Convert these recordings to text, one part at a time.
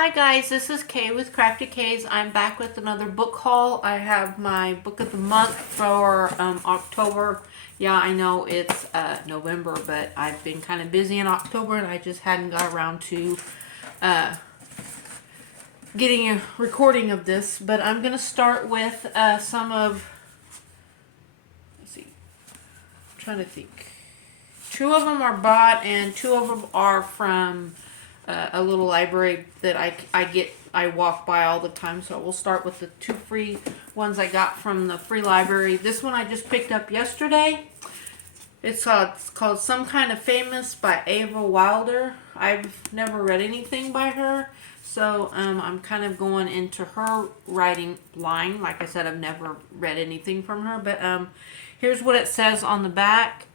Hi guys, this is Kay with Crafty Kays. I'm back with another book haul. I have my book of the month for October. Yeah, I know it's November, but I've been kind of busy in October and I just hadn't got around to getting a recording of this. But I'm going to start with some of, let's see, I'm trying to think. Two of them are bought and two of them are from a little library that I walk by all the time. So we'll start with the two free ones I got from the free library. This one I just picked up yesterday. It's called Some Kind of Famous by Ava Wilder. I've never read anything by her, so I'm kind of going into her writing line. Like I said, I've never read anything from her, but here's what it says on the back.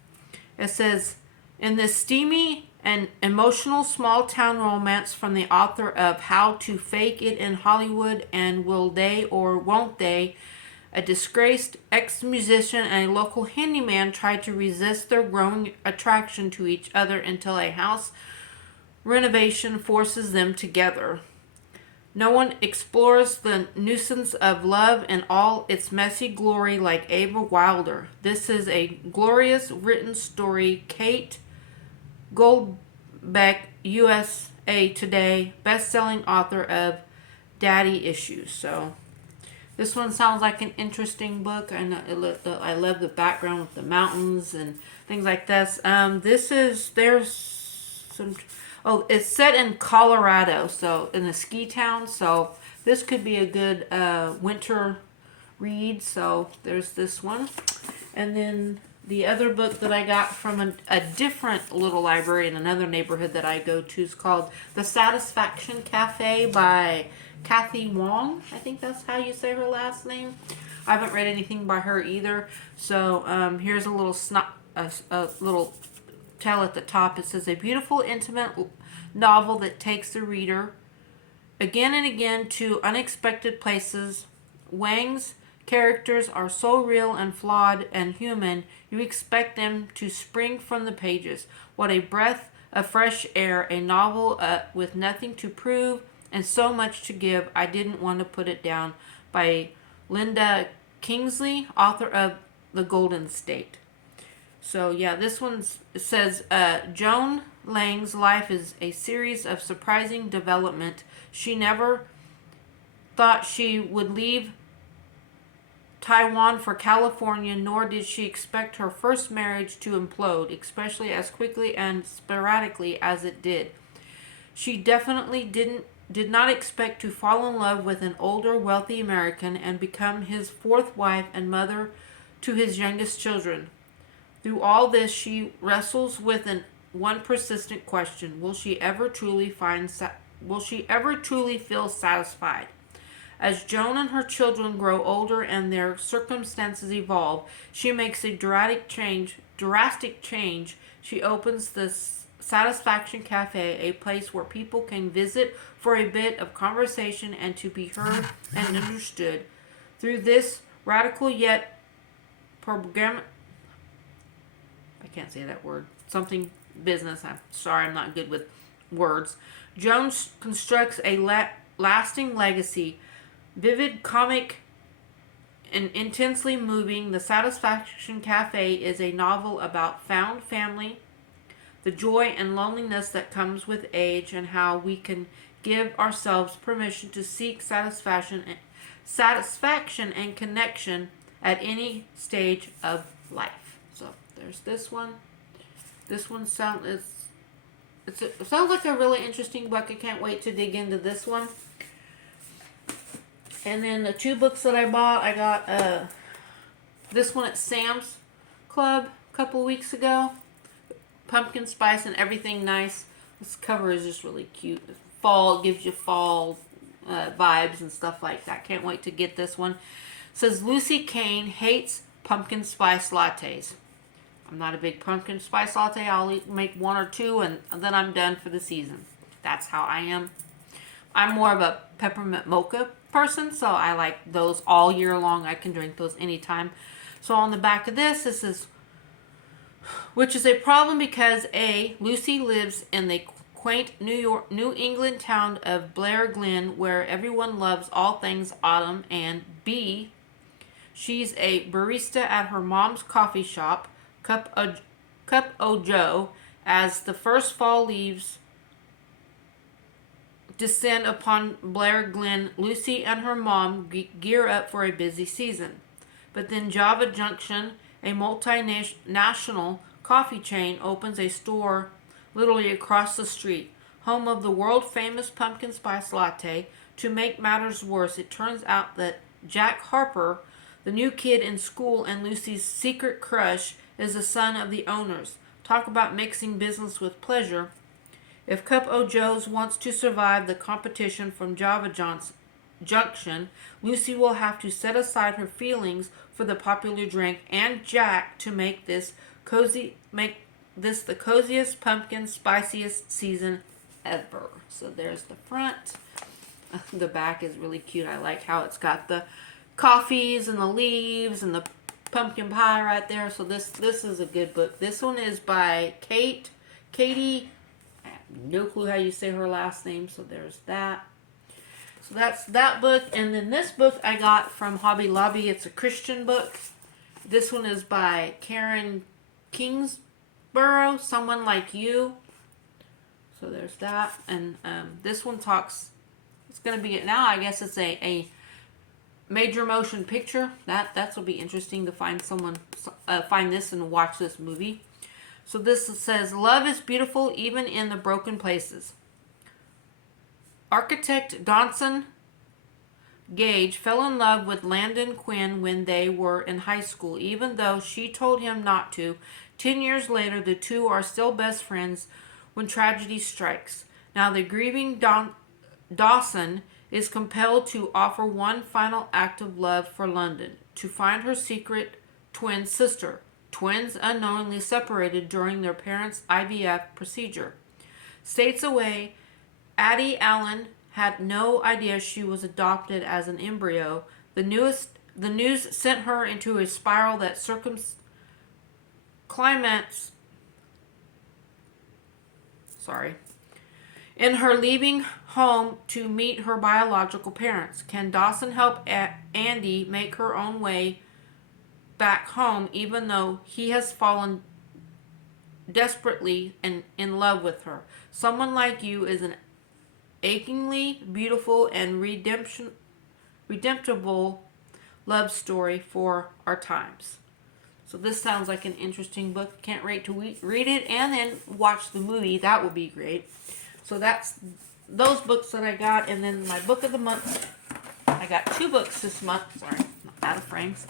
It says, in this steamy and emotional small town romance from the author of How to Fake It in Hollywood and Will They or Won't They, a disgraced ex-musician and a local handyman try to resist their growing attraction to each other until a house renovation forces them together. No one explores the nuisance of love in all its messy glory like Ava Wilder. This is a glorious written story. Kate Goldbeck, USA Today, best-selling author of Daddy Issues. So this one sounds like an interesting book. I love the background with the mountains and things like this. There's some. Oh, it's set in Colorado, so in a ski town. So this could be a good winter read. So there's this one. And then the other book that I got from a different little library in another neighborhood that I go to is called The Satisfaction Cafe by Kathy Wong. I think that's how you say her last name. I haven't read anything by her either. So here's a little a little tell at the top. It says, a beautiful, intimate novel that takes the reader again and again to unexpected places. Wang's characters are so real and flawed and human, you expect them to spring from the pages. What a breath of fresh air, a novel with nothing to prove and so much to give. I didn't want to put it down. By Linda Kingsley, author of The Golden State. So yeah, this one says, Joan Lang's life is a series of surprising development. She never thought she would leave Taiwan for California, nor did she expect her first marriage to implode, especially as quickly and sporadically as it did. She definitely did not expect to fall in love with an older, wealthy American and become his fourth wife and mother to his youngest children. Through all this, she wrestles with one persistent question: Will she ever truly feel satisfied? As Joan and her children grow older and their circumstances evolve, she makes a drastic change. She opens the Satisfaction Cafe, a place where people can visit for a bit of conversation and to be heard and understood. Through this radical yet I can't say that word. Something business. I'm sorry, I'm not good with words. Jones constructs a lasting legacy. Vivid, comic, and intensely moving, The Satisfaction Cafe is a novel about found family, the joy and loneliness that comes with age, and how we can give ourselves permission to seek satisfaction and connection at any stage of life. So there's this one. This one sounds it sounds like a really interesting book. I can't wait to dig into this one. And then the two books that I bought, I got this one at Sam's Club a couple weeks ago. Pumpkin spice and everything nice. This cover is just really cute. Fall, it gives you fall vibes and stuff like that. Can't wait to get this one. It says Lucy Kane hates pumpkin spice lattes. I'm not a big pumpkin spice latte. I'll make one or two and then I'm done for the season. That's how I am. I'm more of a peppermint mocha person, so I like those all year long. I can drink those anytime. So on the back of this is, which is a problem because A, Lucy lives in the quaint New England town of Blair Glen, where everyone loves all things autumn, and B, she's a barista at her mom's coffee shop, Cup o' Joe, as the first fall leaves descend upon Blair Glen. Lucy and her mom gear up for a busy season. But then Java Junction, a multinational coffee chain, opens a store literally across the street, home of the world-famous pumpkin spice latte. To make matters worse, it turns out that Jack Harper, the new kid in school and Lucy's secret crush, is the son of the owners. Talk about mixing business with pleasure. If Cup o' Joe's wants to survive the competition from Java Junction, Lucy will have to set aside her feelings for the popular drink and Jack to make this the coziest pumpkin spiciest season ever. So there's the front. The back is really cute. I like how it's got the coffees and the leaves and the pumpkin pie right there. So this is a good book. This one is by Katie. I have no clue how you say her last name. So there's that. So that's that book. And then this book I got from Hobby Lobby. It's a Christian book. This one is by Karen Kingsborough, Someone Like You. So there's that. And this one talks, it's going to be, now I guess it's a major motion picture. That's will be interesting to find someone, find this and watch this movie. So this says, love is beautiful even in the broken places. Architect Dawson Gage fell in love with Landon Quinn when they were in high school, even though she told him not to. 10 years later, the two are still best friends when tragedy strikes. Now the grieving Dawson is compelled to offer one final act of love for London, to find her secret twin sister, twins unknowingly separated during their parents' IVF procedure. States away, Addie Allen had no idea she was adopted as an embryo. The news sent her into a spiral that climax. In her leaving home to meet her biological parents. Can Dawson help Andy make her own way back home, even though he has fallen desperately in love with her? Someone Like You is an achingly beautiful and redemptible love story for our times. So this sounds like an interesting book. Can't wait to read it and then watch the movie. That would be great. So that's those books that I got. And then my book of the month. I got 2 books this month. Sorry, not out of frames.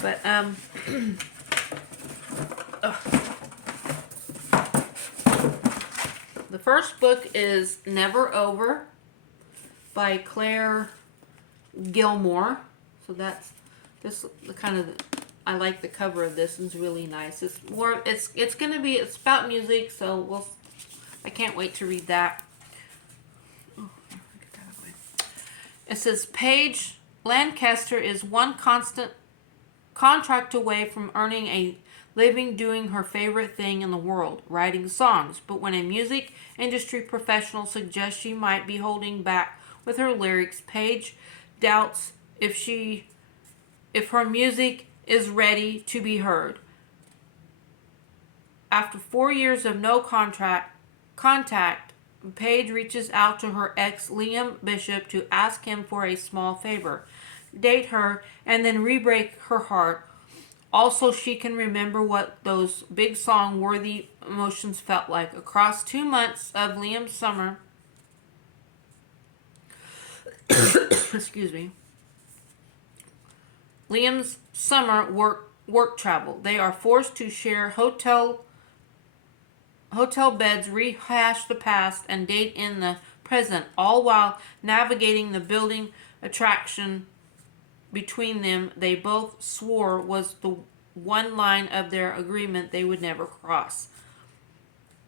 But the first book is Never Over by Claire Gilmore. So that's this the kind of, I like the cover of this. It's really nice. It's more, it's gonna be, it's about music, so I can't wait to read that. Oh, get that away. It says Paige Lancaster is one constant contract away from earning a living doing her favorite thing in the world, writing songs. But when a music industry professional suggests she might be holding back with her lyrics, Paige doubts if her music is ready to be heard. After 4 years of no contact, Paige reaches out to her ex Liam Bishop to ask him for a small favor. Date her and then re-break her heart. Also, she can remember what those big song worthy emotions felt like. Across 2 months of Liam's summer excuse me. Liam's summer work travel. They are forced to share hotel beds, rehash the past, and date in the present, all while navigating the building attraction between them they both swore was the one line of their agreement they would never cross.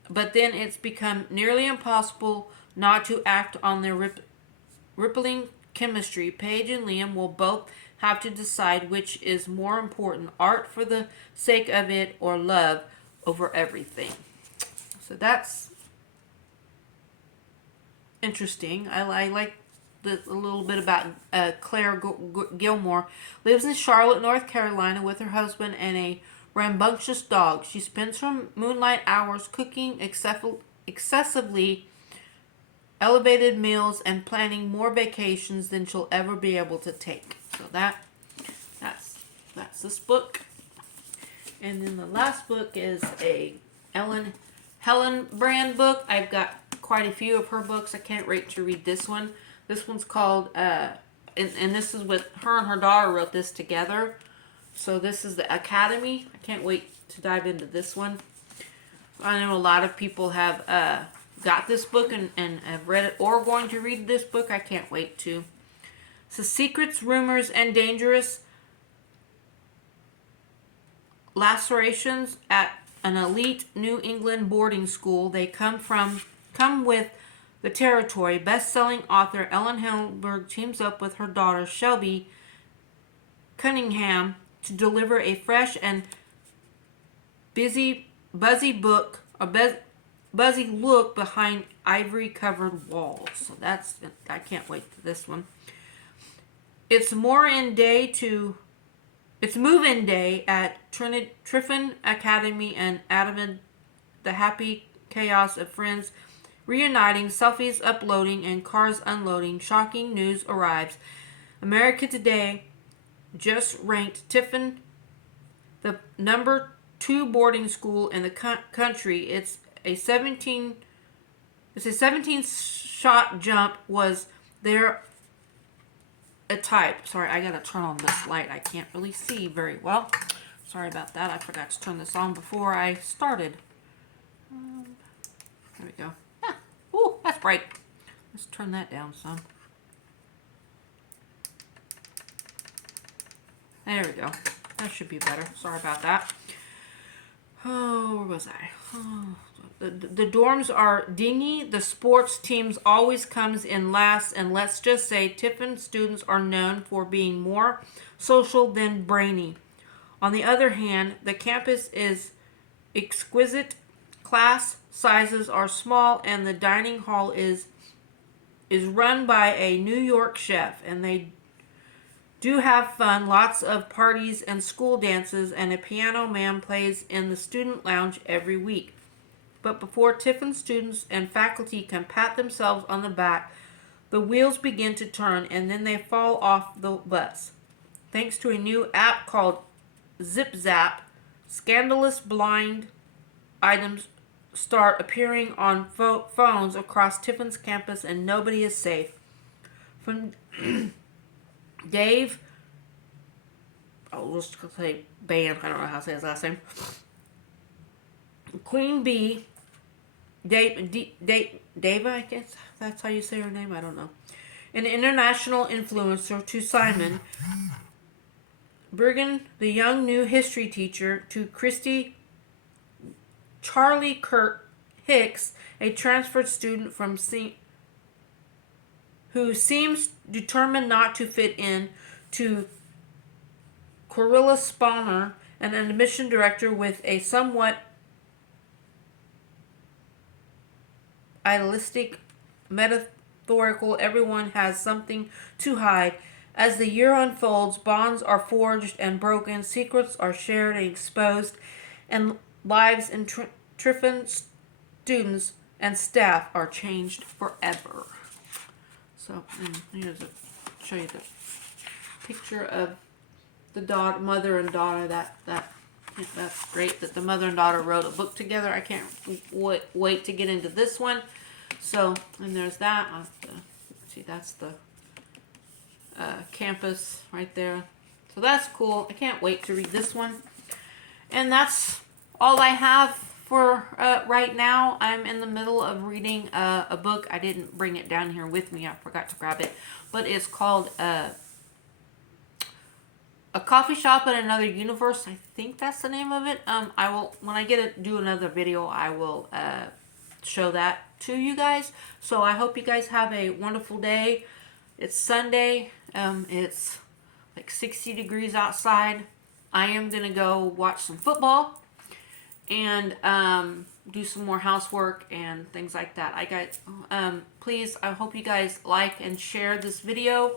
But then it's become nearly impossible not to act on their rippling chemistry. Paige and Liam will both have to decide which is more important, art for the sake of it or love over everything. So that's interesting. I like a little bit about Claire Gilmore. Lives in Charlotte, North Carolina with her husband and a rambunctious dog. She spends her moonlight hours cooking excessively elevated meals and planning more vacations than she'll ever be able to take. So that's this book. And then the last book is a Helen Brand book. I've got quite a few of her books. I can't wait to read this one. This one's called and this is with her and her daughter wrote this together. So this is the Academy. I can't wait to dive into this one. I know a lot of people have got this book and have read it or going to read this book. I can't wait to. So Secrets, Rumors, and Dangerous Lacerations at an elite New England boarding school. They come with the territory. Best-selling author Ellen Helberg teams up with her daughter Shelby Cunningham to deliver a fresh and buzzy look behind ivory-covered walls. So I can't wait for this one. It's move-in day at Triffin Academy and Adam, the happy chaos of friends reuniting, selfies uploading, and cars unloading. Shocking news arrives. America Today just ranked Tiffin the number 2 boarding school in the country. It's a 17 shot jump was there a type. Sorry, I gotta turn on this light. I can't really see very well. Sorry about that. I forgot to turn this on before I started. There we go. Ah, ooh, that's bright. Let's turn that down some. There we go. That should be better. Sorry about that. Oh, where was I? Oh, the dorms are dingy. The sports teams always comes in last. And let's just say Tiffin students are known for being more social than brainy. On the other hand, the campus is exquisite. Class sizes are small. And the dining hall is run by a New York chef. And they do have fun, lots of parties and school dances, and a piano man plays in the student lounge every week. But before Tiffin students and faculty can pat themselves on the back, the wheels begin to turn and then they fall off the bus. Thanks to a new app called Zip Zap, scandalous blind items start appearing on phones across Tiffin's campus and nobody is safe. From Dave, let's say Band, I don't know how to say his last name. Queen Bee, Dave, I guess that's how you say her name, I don't know. An international influencer to Simon Bergen, the young new history teacher, to Christy Charlie Kurt Hicks, a transferred student from who seems determined not to fit in, to Corilla Spawner, an admission director with a somewhat idealistic, metaphorical, everyone has something to hide. As the year unfolds, bonds are forged and broken, secrets are shared and exposed, and lives in Triffin students and staff are changed forever. So, here's show you the picture of the mother and daughter. That's great that the mother and daughter wrote a book together. I can't wait to get into this one. So, and there's that. See, that's the campus right there. So that's cool. I can't wait to read this one. And that's all I have for right now. I'm in the middle of reading a book. I didn't bring it down here with me. I forgot to grab it. But it's called A Coffee Shop in Another Universe. I think that's the name of it. I will, when I do another video, I will show that to you guys. So I hope you guys have a wonderful day. It's Sunday. It's like 60 degrees outside. I am going to go watch some football. and do some more housework and things like that. Please, I hope you guys like and share this video.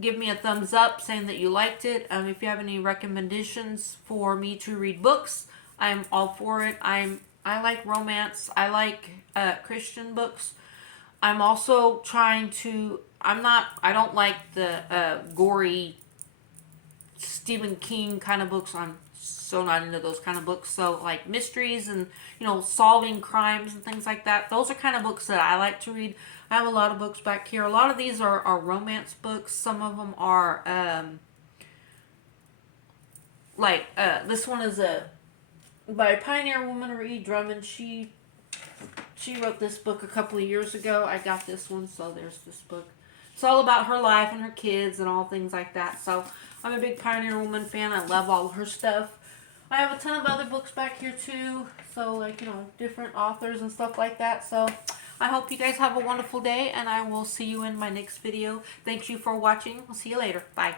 Give me a thumbs up saying that you liked it. If you have any recommendations for me to read books, I'm all for it. I like romance. I like Christian books. I'm also trying to. I don't like the gory Stephen King kind of books. I'm so not into those kind of books. So like mysteries and solving crimes and things like that. Those are kind of books that I like to read. I have a lot of books back here. A lot of these are romance books. Some of them are this one is by pioneer woman Marie Drummond. She wrote this book a couple of years ago. I got this one, so there's this book. It's all about her life and her kids and all things like that. So I'm a big Pioneer Woman fan. I love all of her stuff. I have a ton of other books back here too. So like, different authors and stuff like that. So I hope you guys have a wonderful day, and I will see you in my next video. Thank you for watching. I'll see you later. Bye.